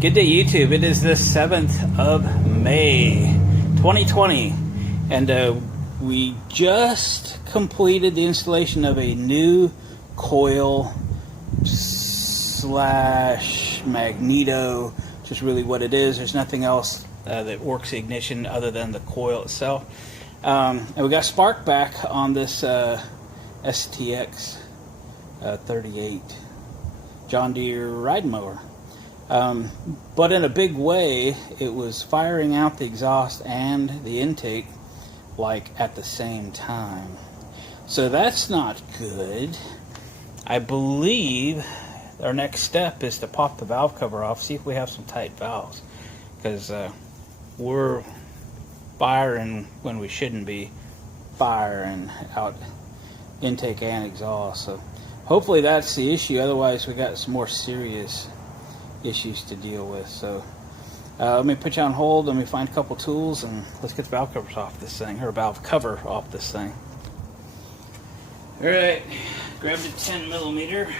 Good day, YouTube. It is the 7th of May, 2020, and we just completed the installation of a new coil slash magneto, which is really what it is. There's nothing else that works the ignition other than the coil itself. And we got spark back on this STX38 John Deere riding mower. But in a big way, it was firing out the exhaust and the intake like at the same time. So that's not good. I believe our next step is to pop the valve cover off, see if we have some tight valves, because we're firing when we shouldn't be firing out intake and exhaust. So hopefully that's the issue. Otherwise we got some more serious issues to deal with. So let me put you on hold. Let me find a couple tools and let's get the valve covers off this thing, or valve cover off this thing. All right, grabbed a 10mm.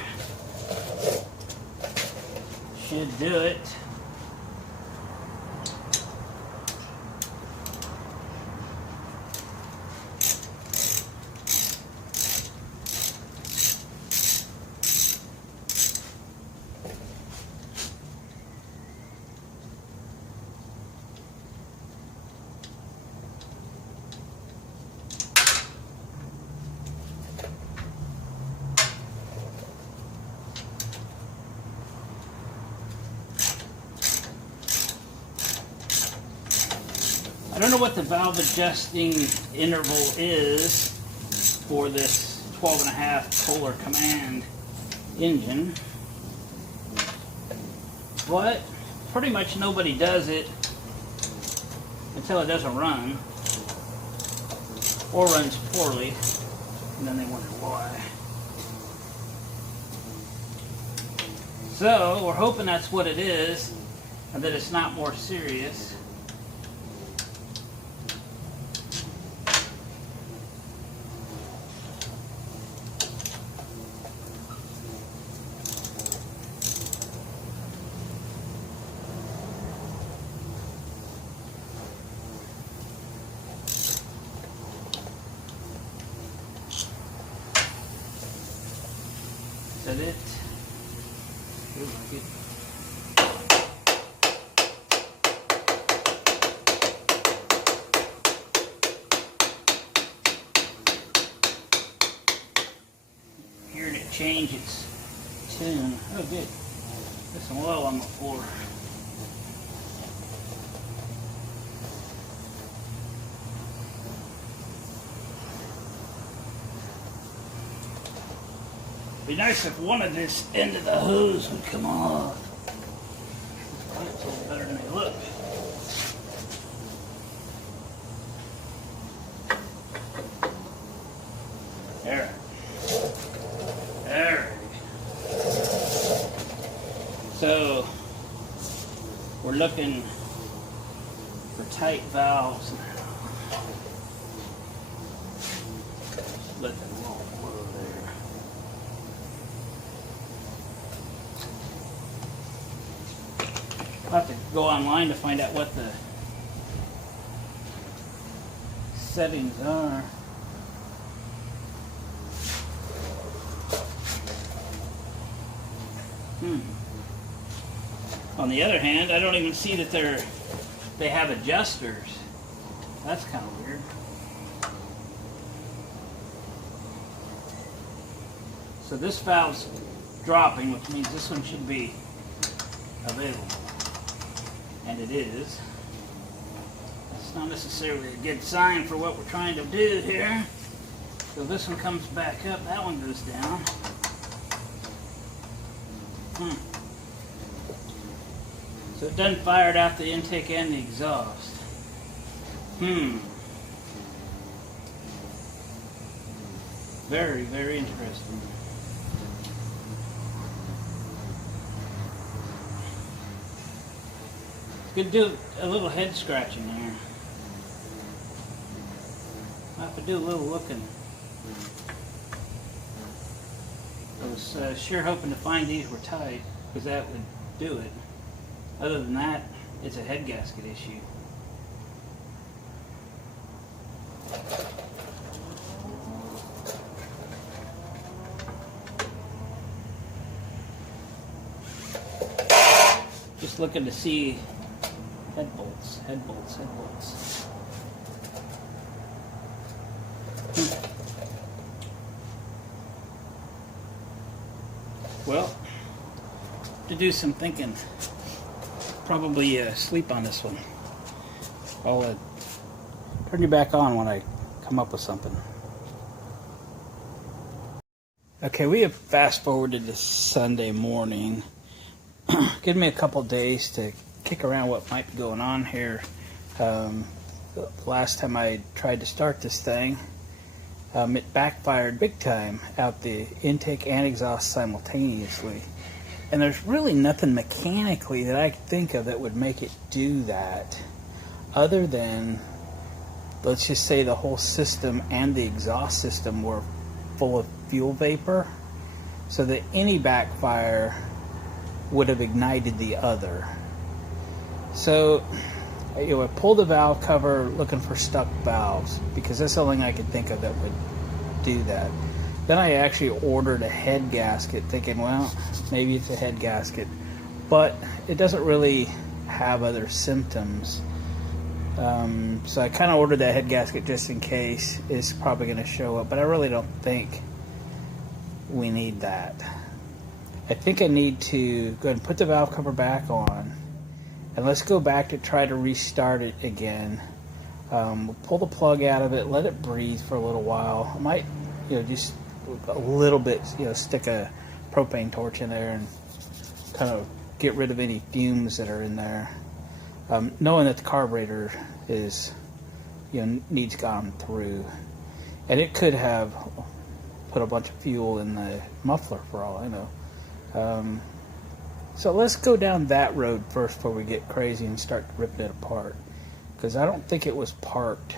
Should do it. I don't know what the valve adjusting interval is for this 12.5 Polar Command engine, but pretty much nobody does it until it doesn't run or runs poorly, and then they wonder why. So we're hoping that's what it is and that it's not more serious. Is that it? Feels like it. Hearing it change its tune. Oh, good. There's some oil on the floor. Be nice if one of this end of the hose would come off. It's a little better than they look. There. There. So we're looking for tight valves now. Let them roll flow there. I'll have to go online to find out what the settings are. On the other hand, I don't even see that they have adjusters. That's kind of weird. So this valve's dropping, which means this one should be available. And it is. That's not necessarily a good sign for what we're trying to do here. So this one comes back up, that one goes down. So it doesn't fire it out the intake and the exhaust. Very, very interesting. Could do a little head scratching there. I have to do a little looking. I was sure hoping to find these were tight, because that would do it. Other than that, it's a head gasket issue. Just looking to see head bolts. Well, to do some thinking, probably sleep on this one. I'll turn you back on when I come up with something. Okay, we have fast forwarded to Sunday morning. Give me a couple days to kick around what might be going on here. The last time I tried to start this thing, it backfired big time out the intake and exhaust simultaneously. And there's really nothing mechanically that I could think of that would make it do that, other than, let's just say, the whole system and the exhaust system were full of fuel vapor, so that any backfire would have ignited the other. So I pulled the valve cover looking for stuck valves, because that's the only thing I could think of that would do that. Then I actually ordered a head gasket, thinking, well, maybe it's a head gasket, but it doesn't really have other symptoms. So I kind of ordered that head gasket just in case. It's probably going to show up, but I really don't think we need that. I think I need to go ahead and put the valve cover back on, and let's go back to try to restart it again. We'll pull the plug out of it, let it breathe for a little while. I might, just a little bit, stick a propane torch in there and kind of get rid of any fumes that are in there. Knowing that the carburetor is, needs gone through, and it could have put a bunch of fuel in the muffler for all I know. So let's go down that road first before we get crazy and start ripping it apart, because I don't think it was parked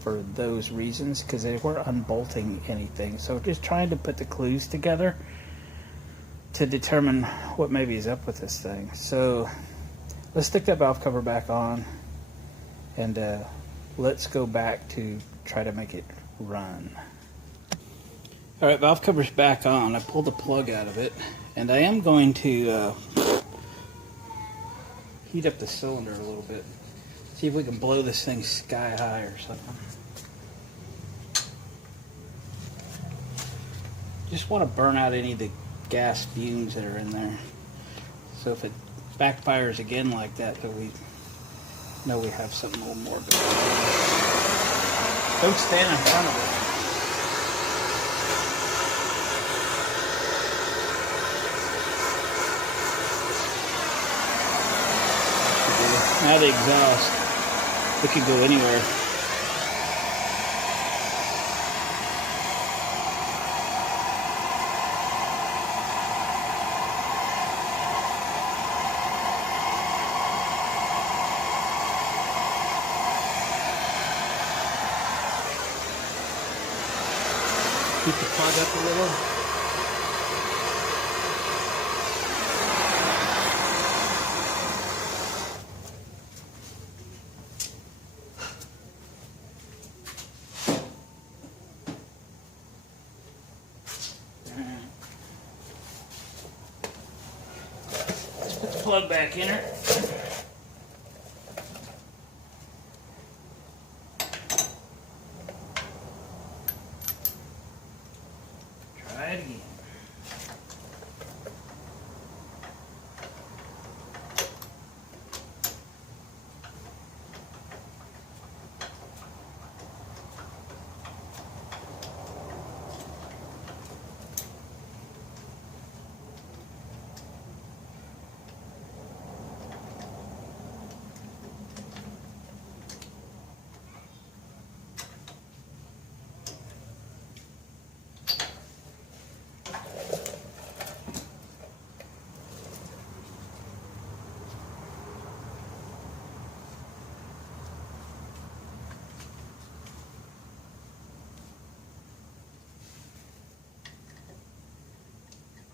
for those reasons, because they weren't unbolting anything. So just trying to put the clues together to determine what maybe is up with this thing. So let's stick that valve cover back on, and let's go back to try to make it run. Alright, valve cover's back on. I pulled the plug out of it, and I am going to heat up the cylinder a little bit. See if we can blow this thing sky high or something. Just want to burn out any of the gas fumes that are in there. So if it backfires again like that, that we know we have something a little more to do. Don't stand in front of it. Now the exhaust, it could go anywhere. Keep the plug up a little. Let's put the plug back in her. Try it again.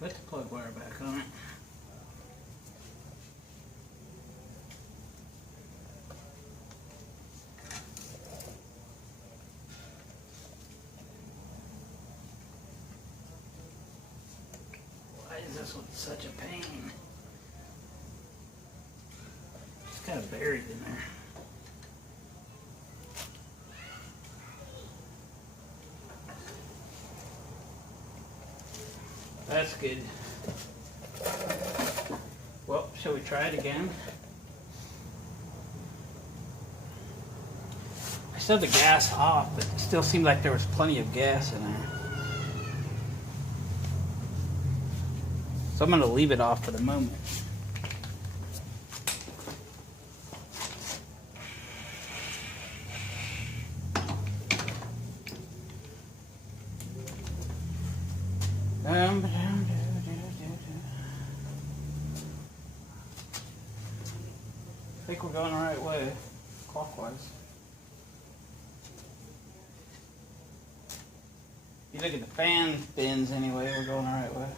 Put the plug wire back on it. this one's such a pain. It's kind of buried in there. That's good. Well, shall we try it again? I still have the gas off, but it still seemed like there was plenty of gas in there. So I'm going to leave it off for the moment. I think we're going the right way, clockwise. You look at the fan fins anyway, we're going the right way.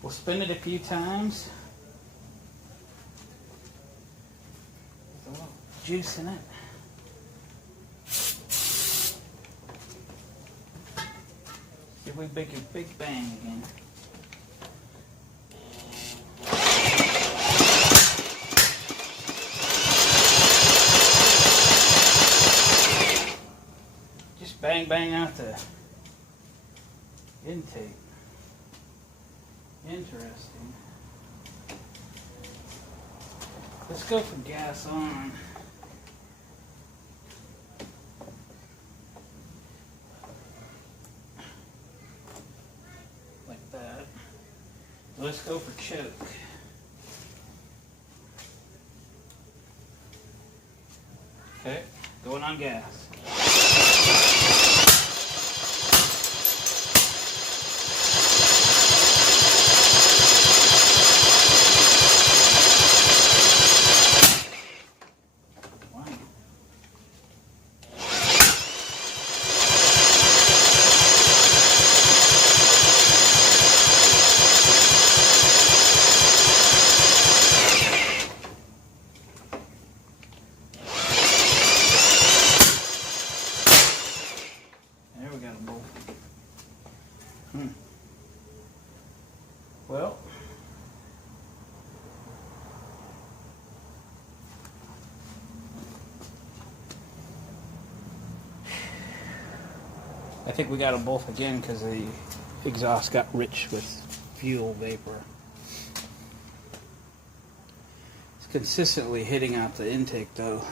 We'll spin it a few times. There's a little juice in it. See if we make a big bang again. Just bang bang out the intake. Interesting. Let's go for gas on. Like that. Let's go for choke. Okay, going on gas. Well, I think we got them both again because the exhaust got rich with fuel vapor. It's consistently hitting out the intake though.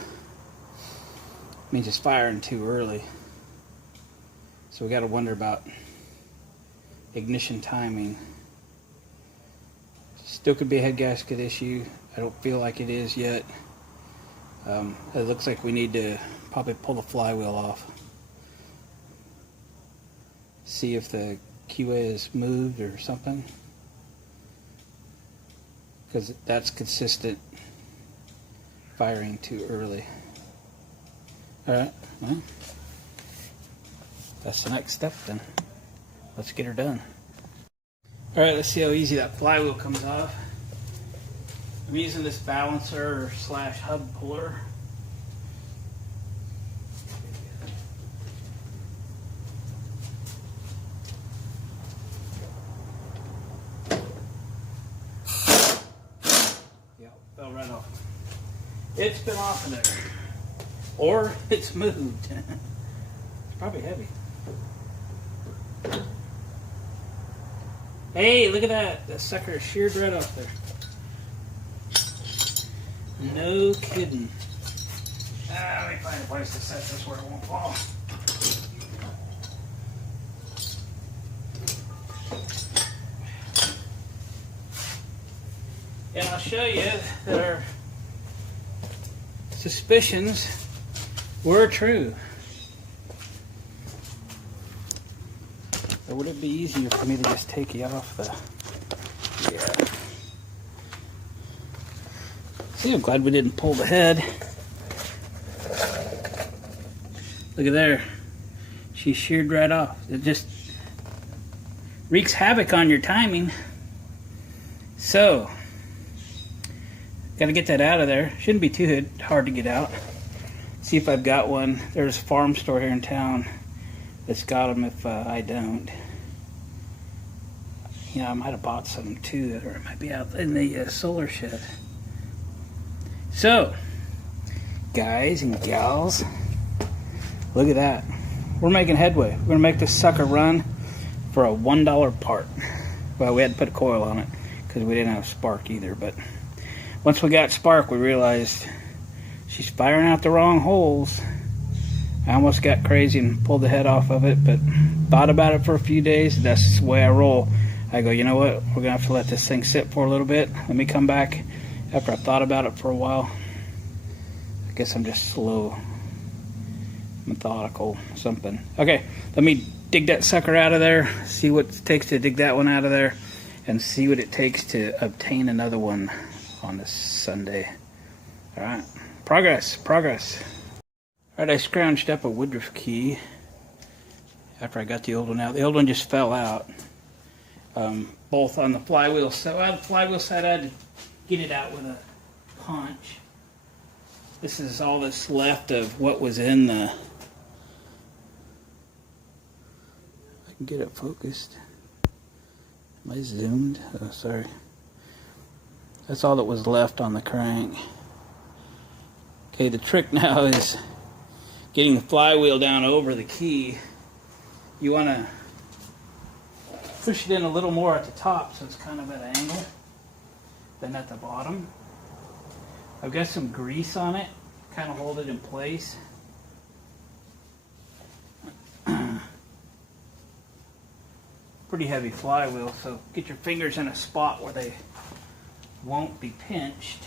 Means it's firing too early. So we got to wonder about ignition timing. Still could be a head gasket issue. I don't feel like it is yet. It looks like we need to probably pull the flywheel off. See if the QA is moved or something. Because that's consistent firing too early. Alright, well, that's the next step then. Let's get her done. Alright, let's see how easy that flywheel comes off. I'm using this balancer / hub puller. Yeah, fell right off. It's been off of there. Or it's moved. It's probably heavy. Hey, look at that. That sucker sheared right off there. No kidding. Let me find a place to set this where it won't fall. And I'll show you that our suspicions were true. Or would it be easier for me to just take you off the... Yeah. See, I'm glad we didn't pull the head. Look at there. She sheared right off. It just wreaks havoc on your timing. So, got to get that out of there. Shouldn't be too hard to get out. See if I've got one. There's a farm store here in town that's got them if I don't. You know, I might have bought some too, or it might be out in the solar shed. So, guys and gals, look at that. We're making headway. We're gonna make this sucker run for a $1 part. Well, we had to put a coil on it because we didn't have spark either, but once we got spark, we realized she's firing out the wrong holes. I almost got crazy and pulled the head off of it, but thought about it for a few days. That's the way I roll. I go, you know what? We're gonna have to let this thing sit for a little bit. Let me come back after I've thought about it for a while. I guess I'm just slow, methodical, something. Okay, let me dig that sucker out of there, see what it takes to dig that one out of there, and see what it takes to obtain another one on this Sunday. All right, progress. All right, I scrounged up a Woodruff key after I got the old one out. The old one just fell out, both on the flywheel side. Well, the flywheel side, I had to get it out with a punch. This is all that's left of what was in the... I can get it focused. Am I zoomed? Oh, sorry. That's all that was left on the crank. Okay, the trick now is getting the flywheel down over the key. You want to push it in a little more at the top so it's kind of at an angle than at the bottom. I've got some grease on it, kind of hold it in place. Pretty heavy flywheel, so get your fingers in a spot where they won't be pinched,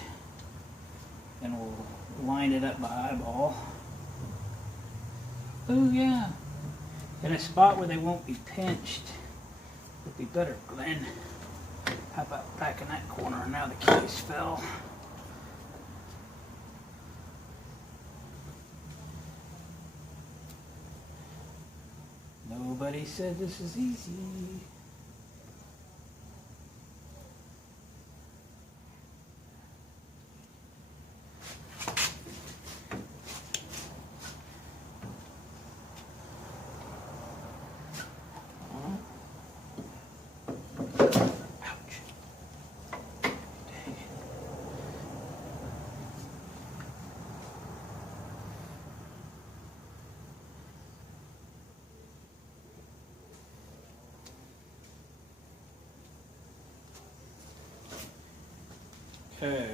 and we'll line it up by eyeball. Oh yeah, in a spot where they won't be pinched would be better, Glenn. How about back in that corner? Now the keys fell. Nobody said this is easy. Okay.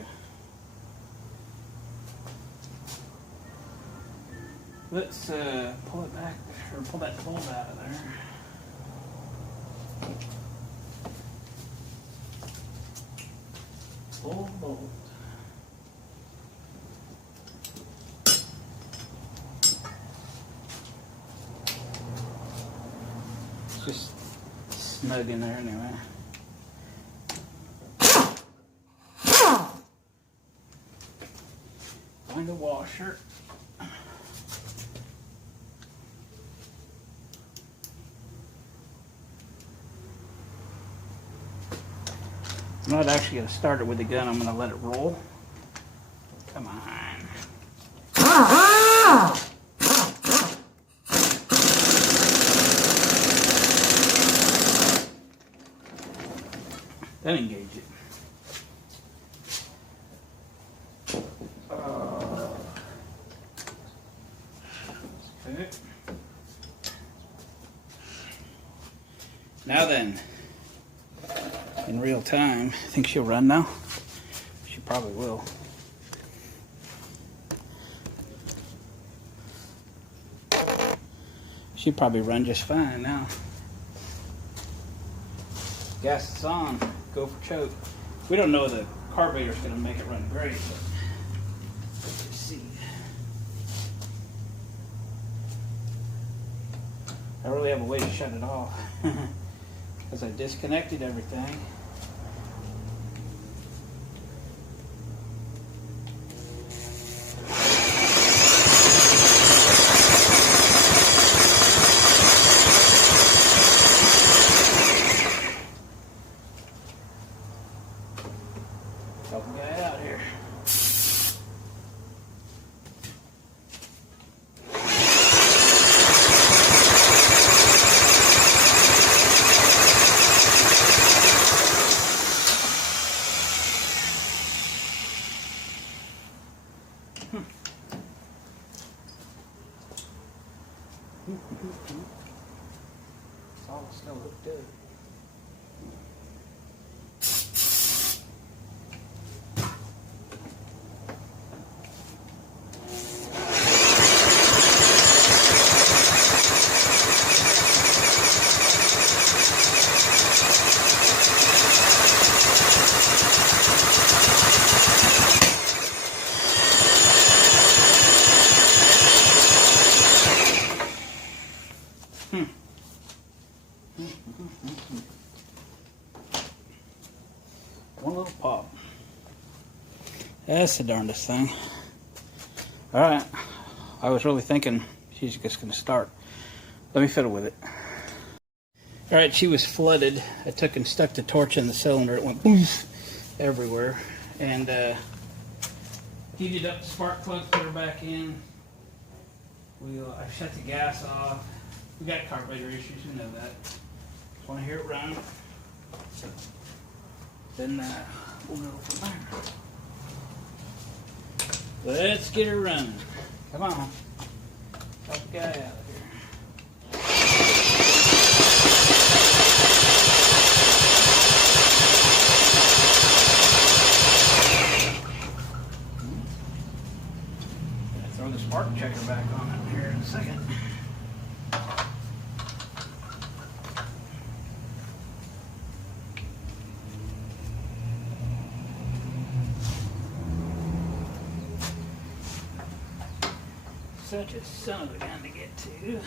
Let's pull it back, or pull that bolt out of there. Pull bolt. It's just snug in there anyway. Find a washer. I'm not actually going to start it with the gun. I'm going to let it roll. Come on. Then engage it. Okay. Now then, in real time, I think she'll run now. She probably will. She'll probably run just fine now. Gas is on. Go for choke. We don't know the carburetor's going to make it run great, but let's see. I really have a way to shut it off because I disconnected everything. Help the guy out here. little pop. That's the darndest thing. All right, I was really thinking she's just gonna start. Let me fiddle with it. All right, she was flooded. I took and stuck the torch in the cylinder. It went boof everywhere. And heated up the spark plug, put her back in. I shut the gas off. We got carburetor issues, you know that. Just want to hear it run. Then we'll go from there. Let's get her running. Come on. Help the guy out of here. Throw the spark checker back on it here in a second. Such a son of a gun to get to.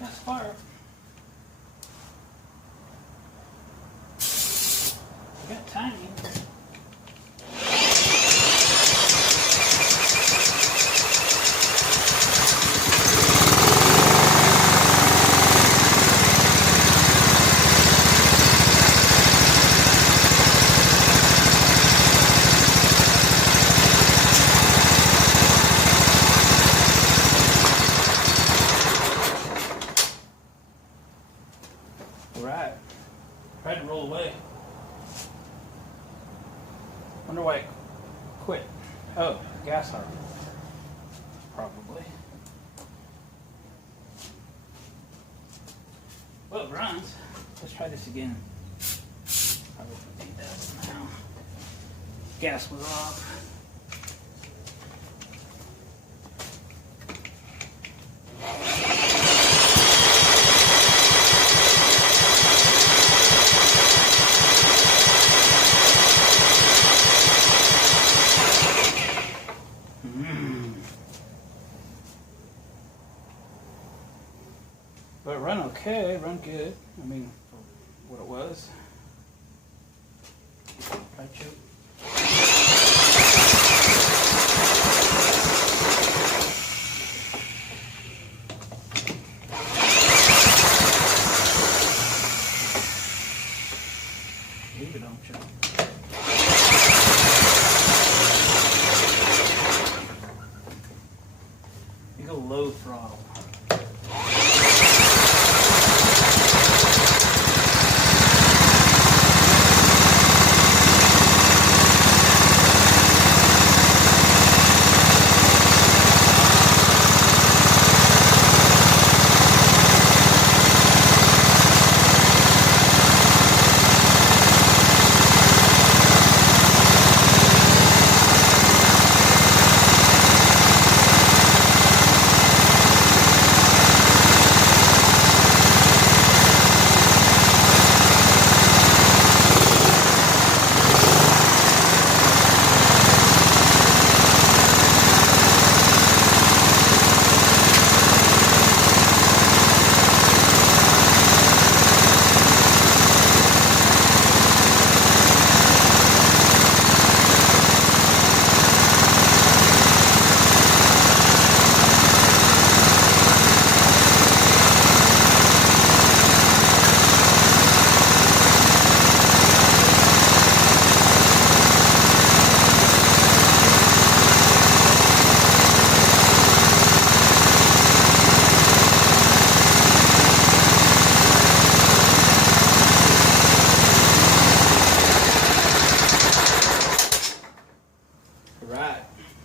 That's fire. We got timing. Right. Tried to roll away. Wonder why it quit. Oh, gas arc. Probably. Well, it runs. Let's try this again. Probably need that now. Gas was off. But it run okay, run good. I mean, for what it was. Try choke. Leave it on choke. You go low throttle.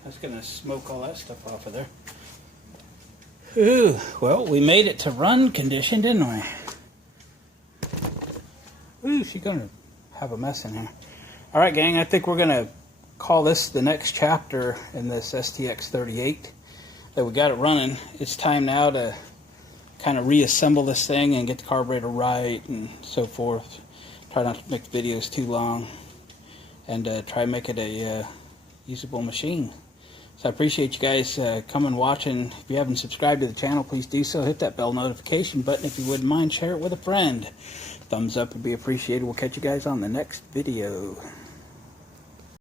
That's going to smoke all that stuff off of there. Ooh, well, we made it to run condition, didn't we? Ooh, she's going to have a mess in here. All right, gang, I think we're going to call this the next chapter in this STX38 that we got it running. It's time now to kind of reassemble this thing and get the carburetor right and so forth. Try not to make the videos too long and try to make it a usable machine. So I appreciate you guys coming and watching. If you haven't subscribed to the channel, please do so. Hit that bell notification button if you wouldn't mind. Share it with a friend. Thumbs up would be appreciated. We'll catch you guys on the next video.